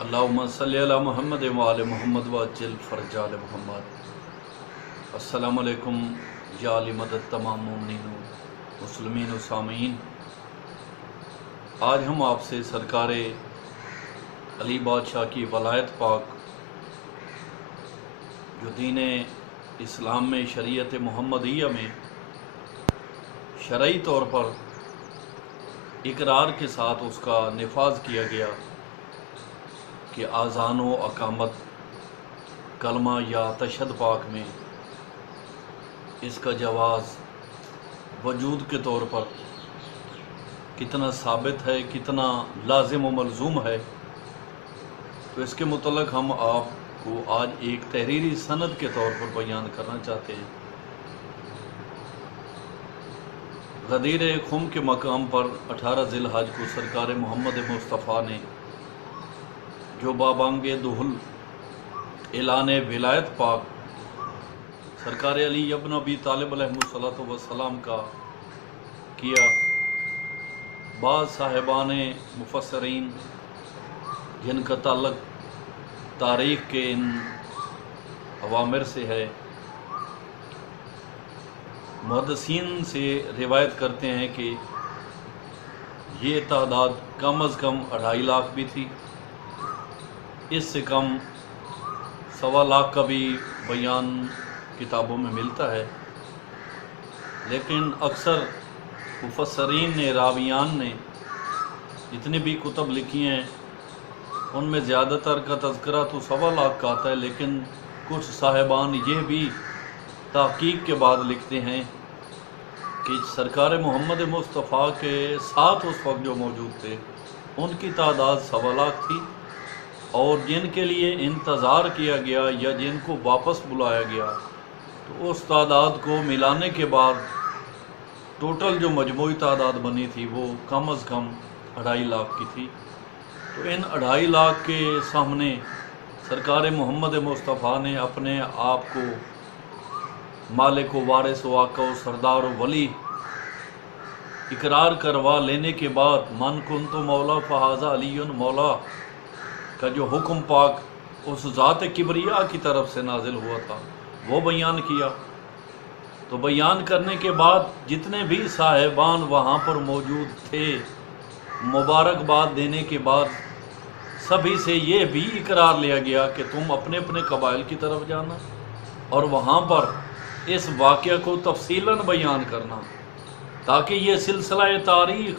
اللہم صلی علی محمد و آل محمد وعجل فرج آل محمد۔ السلام علیکم یا علی مدد تمام مومنین و مسلمین و سامعین۔ آج ہم آپ سے سرکار علی بادشاہ کی ولایت پاک جو دین اسلام میں شریعت محمدیہ میں شرعی طور پر اقرار کے ساتھ اس کا نفاذ کیا گیا کہ اذان و اقامت کلمہ یا تشہد پاک میں اس کا جواز وجود کے طور پر کتنا ثابت ہے، کتنا لازم و ملزوم ہے، تو اس کے متعلق ہم آپ کو آج ایک تحریری سند کے طور پر بیان کرنا چاہتے ہیں۔ غدیر خم کے مقام پر 18 ذی الحج کو سرکار محمد مصطفیٰ نے جو بابانگ دہل اعلان ولایت پاک سرکار علی ابن ابی طالب علیہ الصلوۃ والسلام کا کیا، بعض صاحبان مفسرین جن کا تعلق تاریخ کے ان اوامر سے ہے، محدثین سے روایت کرتے ہیں کہ یہ تعداد کم از کم 2.5 لاکھ بھی تھی، اس سے کم 1.25 لاکھ کا بھی بیان کتابوں میں ملتا ہے، لیکن اکثر مفسرین نے، راویان نے جتنے بھی کتب لکھی ہیں ان میں زیادہ تر کا تذکرہ تو 1.25 لاکھ کا آتا ہے، لیکن کچھ صاحبان یہ بھی تحقیق کے بعد لکھتے ہیں کہ سرکار محمد مصطفیٰ کے ساتھ اس وقت جو موجود تھے ان کی تعداد 1.25 لاکھ تھی، اور جن کے لیے انتظار کیا گیا یا جن کو واپس بلایا گیا تو اس تعداد کو ملانے کے بعد ٹوٹل جو مجموعی تعداد بنی تھی وہ کم از کم 2.5 لاکھ کی تھی۔ تو ان 2.5 لاکھ کے سامنے سرکار محمد مصطفیٰ نے اپنے آپ کو مالک و وارث و آقا و سردار و ولی اقرار کروا لینے کے بعد من کنت مولا فہذا علی مولا کا جو حکم پاک اس ذات کبریا کی طرف سے نازل ہوا تھا وہ بیان کیا۔ تو بیان کرنے کے بعد جتنے بھی صاحبان وہاں پر موجود تھے، مبارکباد دینے کے بعد سبھی سے یہ بھی اقرار لیا گیا کہ تم اپنے اپنے قبائل کی طرف جانا اور وہاں پر اس واقعہ کو تفصیلاً بیان کرنا، تاکہ یہ سلسلہ تاریخ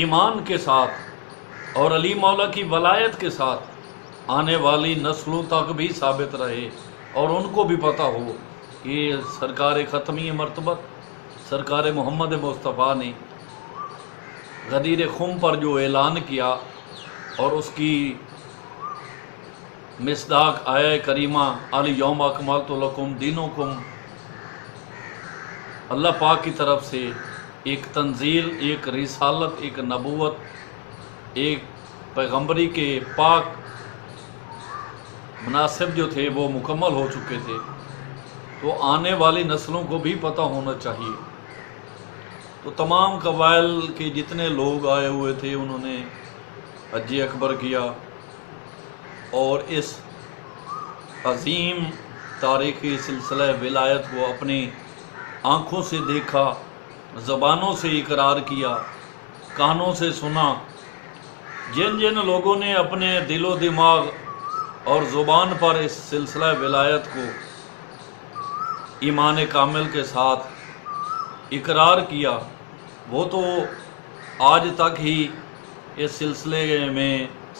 ایمان کے ساتھ اور علی مولا کی ولایت کے ساتھ آنے والی نسلوں تک بھی ثابت رہے اور ان کو بھی پتہ ہو کہ سرکار ختمی مرتبت سرکار محمد مصطفیٰ نے غدیر خم پر جو اعلان کیا اور اس کی مصداق آیہ کریمہ الیوم اکملت لکم دینکم، اللہ پاک کی طرف سے ایک تنزیل، ایک رسالت، ایک نبوت، ایک پیغمبری کے پاک مناسب جو تھے وہ مکمل ہو چکے تھے، تو آنے والی نسلوں کو بھی پتہ ہونا چاہیے۔ تو تمام قبائل کے جتنے لوگ آئے ہوئے تھے انہوں نے حج اکبر کیا اور اس عظیم تاریخی سلسلہ ولایت کو اپنی آنکھوں سے دیکھا، زبانوں سے اقرار کیا، کانوں سے سنا۔ جن جن لوگوں نے اپنے دل و دماغ اور زبان پر اس سلسلہ ولایت کو ایمان کامل کے ساتھ اقرار کیا، وہ تو آج تک ہی اس سلسلے میں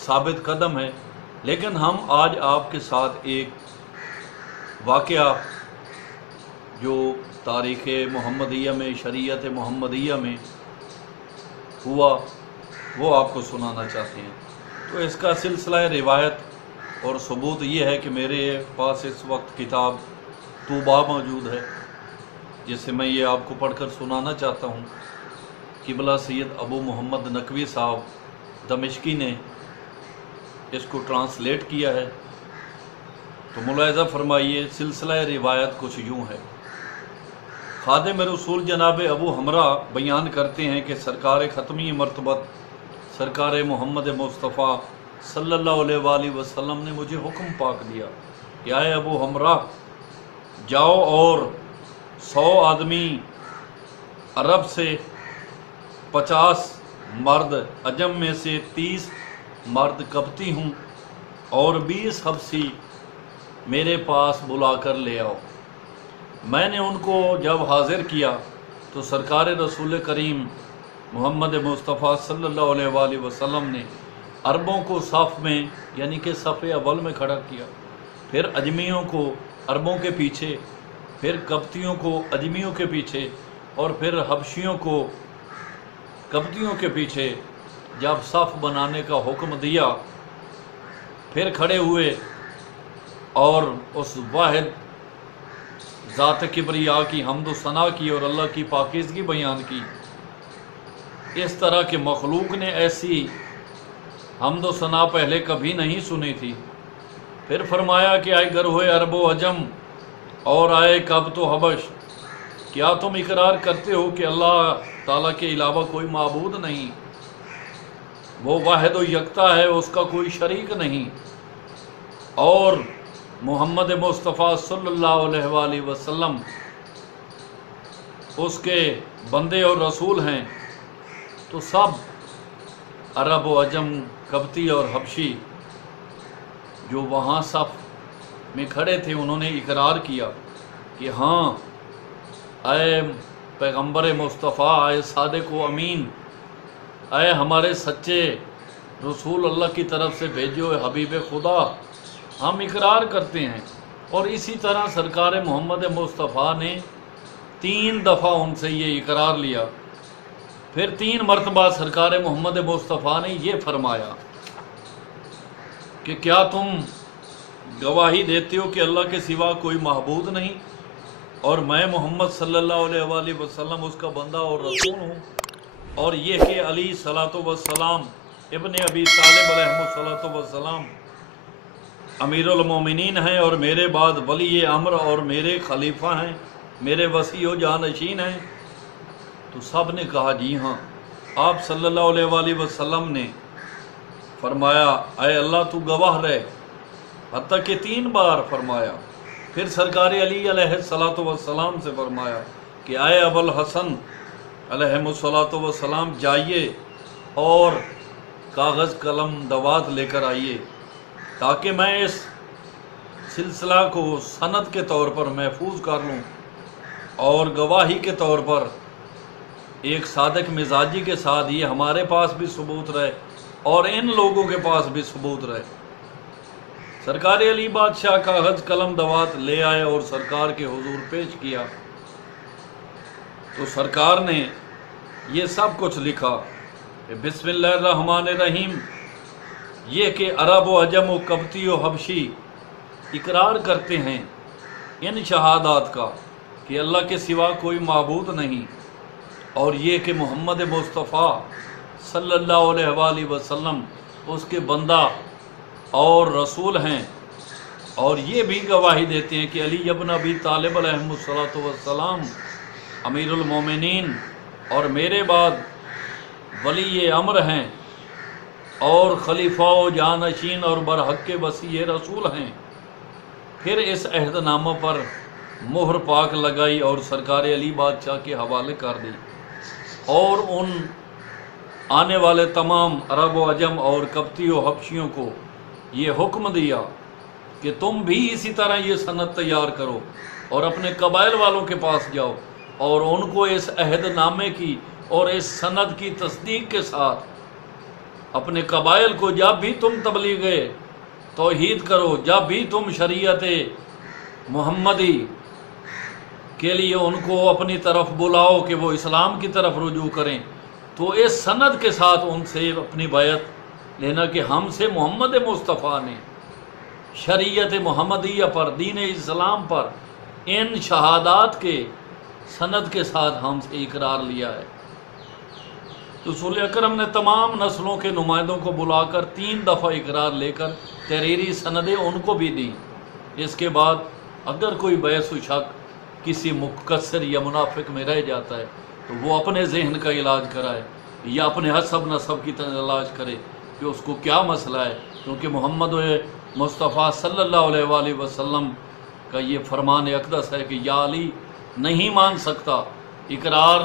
ثابت قدم ہے، لیکن ہم آج آپ کے ساتھ ایک واقعہ جو تاریخ محمدیہ میں، شریعت محمدیہ میں ہوا وہ آپ کو سنانا چاہتے ہیں۔ تو اس کا سلسلہ روایت اور ثبوت یہ ہے کہ میرے پاس اس وقت کتاب طوبہ موجود ہے، جس سے میں یہ آپ کو پڑھ کر سنانا چاہتا ہوں۔ قبلہ سید ابو محمد نقوی صاحب دمشقی نے اس کو ٹرانسلیٹ کیا ہے۔ تو ملاحظہ فرمائیے، سلسلہ روایت کچھ یوں ہے۔ خادم رسول جناب ابو حمرہ بیان کرتے ہیں کہ سرکار ختمی مرتبت سرکار محمد مصطفیٰ صلی اللہ علیہ وآلہ وسلم نے مجھے حکم پاک دیا کہ اے ابو حمرہ، جاؤ اور 100 آدمی عرب سے، 50 مرد عجم میں سے 30 مرد قبطی ہوں اور 20 حبشی میرے پاس بلا کر لے آؤ۔ میں نے ان کو جب حاضر کیا تو سرکار رسول کریم محمد مصطفیٰ صلی اللہ علیہ وآلہ وسلم نے عربوں کو صف میں یعنی کہ صف اول میں کھڑا کیا، پھر اجمیوں کو عربوں کے پیچھے، پھر قبطیوں کو اجمیوں کے پیچھے، اور پھر حبشیوں کو قبطیوں کے پیچھے جب صف بنانے کا حکم دیا پھر کھڑے ہوئے اور اس واحد ذات کبریا کی حمد و ثنا کی اور اللہ کی پاکیزگی بیان کی۔ اس طرح کے مخلوق نے ایسی حمد و ثنا پہلے کبھی نہیں سنی تھی۔ پھر فرمایا کہ آئے گروہ عرب و عجم اور آئے قبط و حبش، کیا تم اقرار کرتے ہو کہ اللہ تعالیٰ کے علاوہ کوئی معبود نہیں، وہ واحد و یکتا ہے، اس کا کوئی شریک نہیں، اور محمد مصطفیٰ صلی اللہ علیہ وآلہ وسلم اس کے بندے اور رسول ہیں؟ تو سب عرب و عجم، قبطی اور حبشی جو وہاں صف میں کھڑے تھے انہوں نے اقرار کیا کہ ہاں اے پیغمبر مصطفیٰ، اے صادق و امین، اے ہمارے سچے رسول اللہ کی طرف سے بھیجے ہوئے حبیب خدا، ہم اقرار کرتے ہیں۔ اور اسی طرح سرکار محمد مصطفیٰ نے 3 دفعہ ان سے یہ اقرار لیا۔ پھر 3 مرتبہ سرکار محمد مصطفیٰ نے یہ فرمایا کہ کیا تم گواہی دیتے ہو کہ اللہ کے سوا کوئی معبود نہیں اور میں محمد صلی اللہ علیہ وآلہ وسلم اس کا بندہ اور رسول ہوں، اور یہ کہ علی صلاۃ وسلام ابن ابی طالب علیہ الصلاۃ وسلام امیر المومنین ہیں اور میرے بعد ولی امر اور میرے خلیفہ ہیں، میرے وصی و جانشین ہیں؟ تو سب نے کہا جی ہاں۔ آپ صلی اللہ علیہ وآلہ وسلم نے فرمایا اے اللہ تو گواہ رہے، حتیٰ کہ 3 بار فرمایا۔ پھر سرکار علی علیہ الصلاۃ والسلام سے فرمایا کہ اے ابو الحسن علیہ الصلاۃ والسلام، جائیے اور کاغذ قلم دوات لے کر آئیے تاکہ میں اس سلسلہ کو سند کے طور پر محفوظ کر لوں اور گواہی کے طور پر ایک صادق مزاجی کے ساتھ یہ ہمارے پاس بھی ثبوت رہے اور ان لوگوں کے پاس بھی ثبوت رہے۔ سرکار علی بادشاہ کاغذ قلم دوات لے آئے اور سرکار کے حضور پیش کیا تو سرکار نے یہ سب کچھ لکھا کہ بسم اللہ الرحمن الرحیم، یہ کہ عرب و عجم و قبطی و حبشی اقرار کرتے ہیں ان شہادات کا کہ اللہ کے سوا کوئی معبود نہیں، اور یہ کہ محمد مصطفیٰ صلی اللہ علیہ وآلہ وسلم اس کے بندہ اور رسول ہیں، اور یہ بھی گواہی دیتے ہیں کہ علی ابن ابی طالب علیہ الصلاۃ والسلام امیر المومنین اور میرے بعد ولی امر ہیں اور خلیفہ و جانشین اور برحق کے وصی رسول ہیں۔ پھر اس عہد نامہ پر مہر پاک لگائی اور سرکار علی بادشاہ کے حوالے کر دی، اور ان آنے والے تمام عرب و عجم اور قبطی و حبشیوں کو یہ حکم دیا کہ تم بھی اسی طرح یہ سند تیار کرو اور اپنے قبائل والوں کے پاس جاؤ اور ان کو اس عہد نامے کی اور اس سند کی تصدیق کے ساتھ اپنے قبائل کو جب بھی تم تبلیغ توحید کرو، جب بھی تم شریعت محمدی کے لیے ان کو اپنی طرف بلاؤ کہ وہ اسلام کی طرف رجوع کریں، تو اس سند کے ساتھ ان سے اپنی بیعت لینا کہ ہم سے محمد مصطفیٰ نے شریعت محمدیہ پر، دین اسلام پر ان شہادات کے سند کے ساتھ ہم سے اقرار لیا ہے۔ رسول اکرم نے تمام نسلوں کے نمائندوں کو بلا کر 3 دفعہ اقرار لے کر تحریری سندیں ان کو بھی دیں۔ اس کے بعد اگر کوئی بحث و شک کسی مقصر یا منافق میں رہ جاتا ہے تو وہ اپنے ذہن کا علاج کرائے یا اپنے حسب نسب کی علاج کرے، کہ اس کو کیا مسئلہ ہے، کیونکہ محمد مصطفیٰ صلی اللہ علیہ وآلہ وسلم کا یہ فرمان اقدس ہے کہ یا علی نہیں مان سکتا۔ اقرار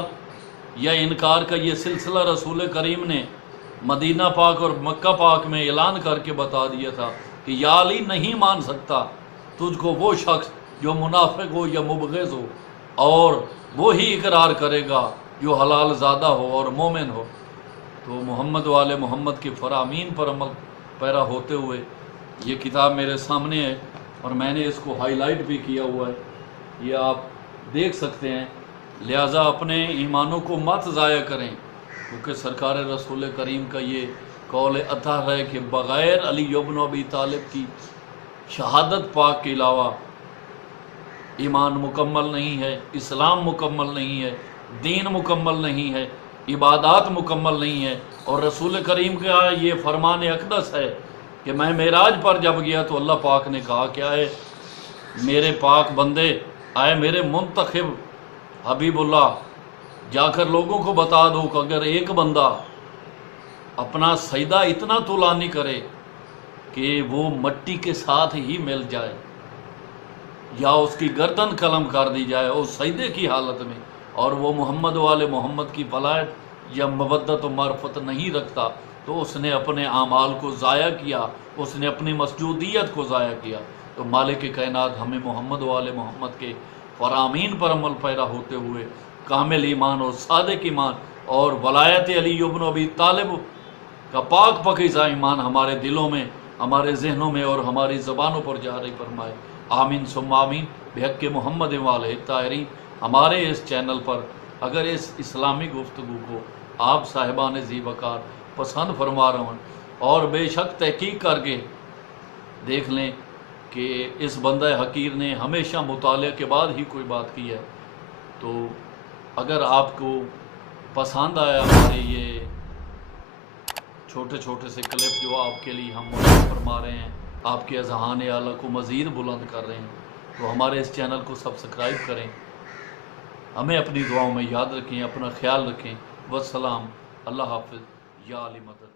یا انکار کا یہ سلسلہ رسول کریم نے مدینہ پاک اور مکہ پاک میں اعلان کر کے بتا دیا تھا کہ یا علی نہیں مان سکتا تجھ کو وہ شخص جو منافق ہو یا مبغض ہو، اور وہی اقرار کرے گا جو حلال زادہ ہو اور مومن ہو۔ تو محمد والے محمد کے فرامین پر عمل پیرا ہوتے ہوئے یہ کتاب میرے سامنے ہے، اور میں نے اس کو ہائی لائٹ بھی کیا ہوا ہے، یہ آپ دیکھ سکتے ہیں۔ لہٰذا اپنے ایمانوں کو مت ضائع کریں، کیونکہ سرکار رسول کریم کا یہ قول اطہر ہے کہ بغیر علی ابن ابی طالب کی شہادت پاک کے علاوہ ایمان مکمل نہیں ہے، اسلام مکمل نہیں ہے، دین مکمل نہیں ہے، عبادات مکمل نہیں ہے۔ اور رسول کریم کا یہ فرمان اقدس ہے کہ میں معراج پر جب گیا تو اللہ پاک نے کہا کیا ہے، میرے پاک بندے، آئے میرے منتخب حبیب اللہ، جا کر لوگوں کو بتا دو کہ اگر ایک بندہ اپنا سجدہ اتنا طولانی کرے کہ وہ مٹی کے ساتھ ہی مل جائے یا اس کی گردن قلم کر دی جائے اس سجدے کی حالت میں، اور وہ محمد والے محمد کی ولایت یا مودت و معرفت نہیں رکھتا، تو اس نے اپنے اعمال کو ضائع کیا، اس نے اپنی مسجودیت کو ضائع کیا۔ تو مالک کائنات ہمیں محمد والے محمد کے فرامین پر عمل پیرا ہوتے ہوئے کامل ایمان اور صادق ایمان اور ولایت علی ابن ابی طالب کا پاک پاکیزہ ایمان ہمارے دلوں میں، ہمارے ذہنوں میں اور ہماری زبانوں پر جاری فرمائے۔ آمین ثم آمین بحق محمد والہ الطاہرین۔ ہمارے اس چینل پر اگر اس اسلامی گفتگو کو آپ صاحبان ذی وقار پسند فرما رہے ہیں، اور بے شک تحقیق کر کے دیکھ لیں کہ اس بندہ حقیر نے ہمیشہ مطالعہ کے بعد ہی کوئی بات کی ہے، تو اگر آپ کو پسند آیا ہمارے یہ چھوٹے چھوٹے سے کلپ جو آپ کے لیے ہم منتخب فرما رہے ہیں، آپ کے اذہان اعلیٰ کو مزید بلند کر رہے ہیں، تو ہمارے اس چینل کو سبسکرائب کریں، ہمیں اپنی دعاؤں میں یاد رکھیں، اپنا خیال رکھیں۔ والسلام، اللہ حافظ، یا علی مدد۔